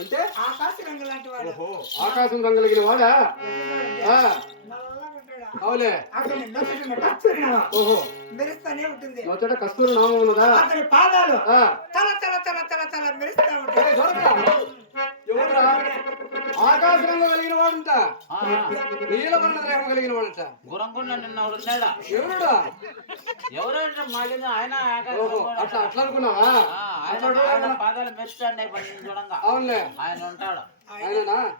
అంటే? ఆకాశ రంగు లాంటి వాడు. ఓహో. ఆకాశం రంగులగిన వాడా? అవులే. ఓహో. మెరుస్తూనే ఉంటుంది. కస్తూరి నామం ఉన్నదా? అతని పాదాలు తల తల తల తల తల మెరుస్తా ఉంటాయి? ఎవరురా? ఆకాశ రంగు కలిగిన వాడంట. నీలవర్ణ రేఖ కలిగిన వాడంట. గురంకుండా నిన్న ఉన్నాడా? ఎవరుడా మాడింది ఆయన అట్లా అట్లా అనుకున్నావా? ఆయన పాదాలు మెరుస్తాడు చూడంగా. అవునులే. ఆయన ఉంటాడు. ఆయననా?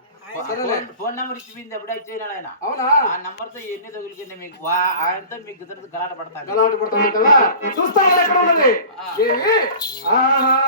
ఫోన్- నెంబర్ ఇచ్చిపోయింది ఎప్పుడే ఇచ్చేనాడు ఆయన. అవునా? ఆ నంబర్తో ఎన్ని తగులుకుంది మీకు? వా- ఆయనతో మీకు ఇద్దరు గలాట పడతాను. గలాట పడతామంటవా చూస్తా ఎక్కడ ఉన్నది? ఏమి? ఆహా,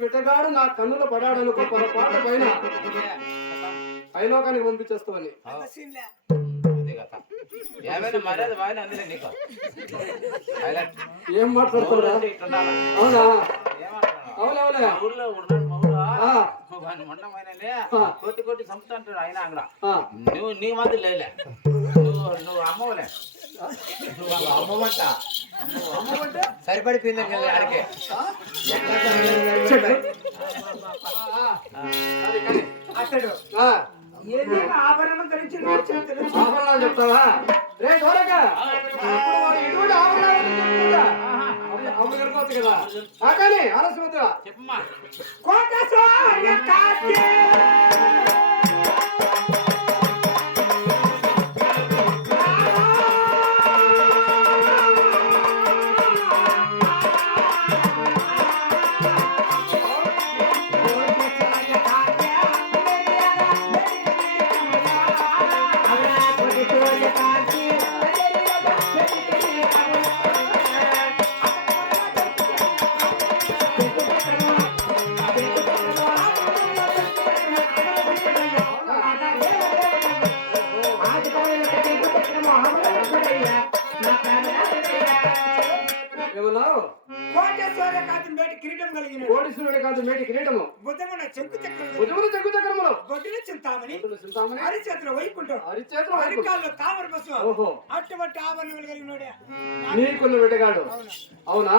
బిడ్డగాడు నా కన్నుల పడాడు అనుకో పొరపాటు పైన. ఉంది నీకు హైలైట్. ఏం ఇట్లుండాలా? అవునా? మా ఊర్లో ఉన్నాడు. కొట్టి కొట్టి చంపుతా అంటాడు ఆయన నువ్వు నీ మంది లేలే నువ్వు అమ్మవులే. నువ్వు అమ్మవంట. అమ్మవంటే? సరిపడిపోయింది. అతడు ఏదైనా ఆభరణం ధరించి నడిచిన తెలుసు. ఆభరణాలు చెప్తావా? రే దూరక ఎటువంటి ఆభరణాలు గడపచ్చు కదా. కానీ ఆలస్యం కోట కాంతి మేటి కిరీటం కలిగిన కోడీశ్వరుడి కాదు మేటి కిరీటము. బుద్ధమున చెంకు చక్రం భుజములు చెక్కు చక్రములు బొడ్డున చేతులు చింతామణి. అరిచేతులు వైకుంఠం. అరిచేతులు. అరికాల్లో తామర బస్సు ఓహో. అటువంటి ఆభరణములు కలిగినోడే నీకున్న అవునా?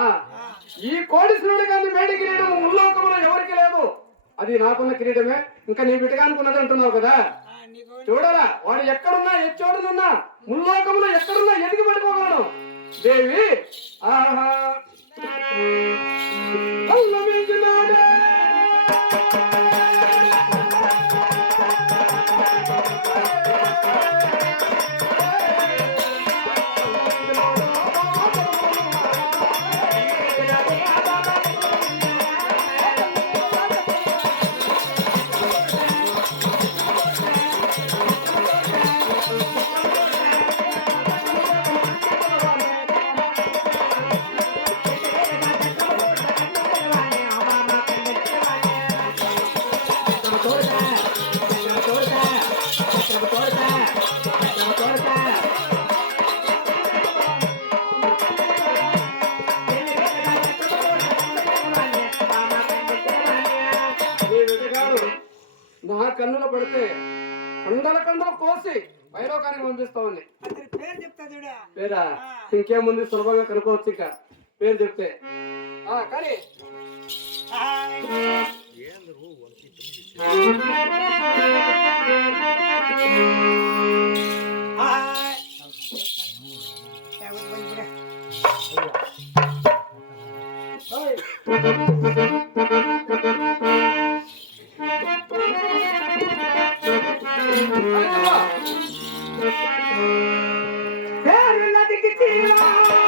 ఈ కోడీశ్వరుడి కాదు మేటి కిరీటము. ముల్లోకములో ఎవరికి లేదు అది నాకున్న కిరీటమే. ఇంకా నీ బిడ్డగానికి ఉన్నది అంటున్నావు కదా? చూడరా వాడు ఎక్కడున్నా ఏ చోటునున్నా ముల్లోకములో ఎక్కడున్నా ఎదిగి పట్టుకోగలను దేవి ఆహా. కన్నుల పడితే కండల కండలు కోసి పేరు చెప్తా చూడా పేరా ఇంకేముంది సులభంగా కనుక్కోవచ్చు ఇక పేరు చెప్తే కానీ ఓయ్ పేరు నదికి తీరా